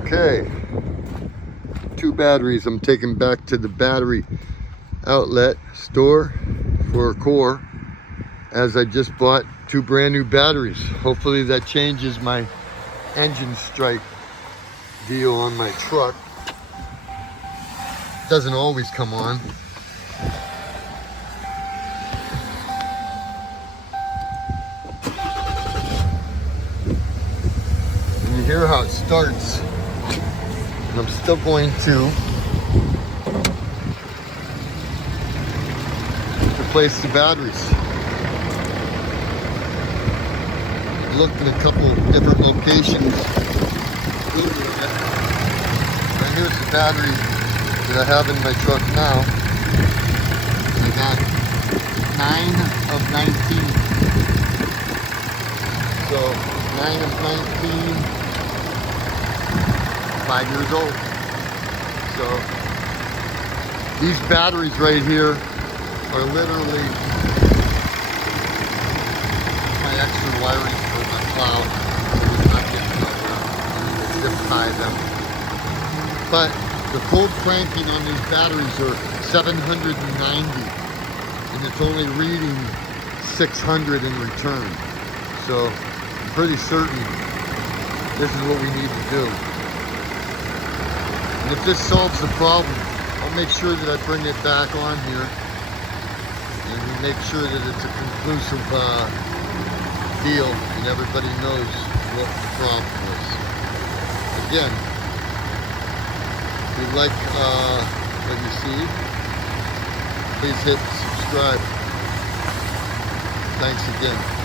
Okay, 2 batteries I'm taking back to the battery outlet store for a core, as I just bought 2 brand new batteries. Hopefully that changes my engine strike deal on my truck. Doesn't always come on. And you hear how it starts. And I'm still going to replace the batteries. I've looked at a couple different locations. And here's the battery that I have in my truck now. And I got 9 of 19. So 9 of 19, 5 years old. So these batteries right here are literally my extra wiring for my plow. I'm getting zip tie them. But the full cranking on these batteries are 790, and it's only reading 600 in return. So I'm pretty certain this is what we need to do. And if this solves the problem, I'll make sure that I bring it back on here and we make sure that it's a conclusive deal and everybody knows what the problem is. Again, if you like what you see, please hit subscribe. Thanks again.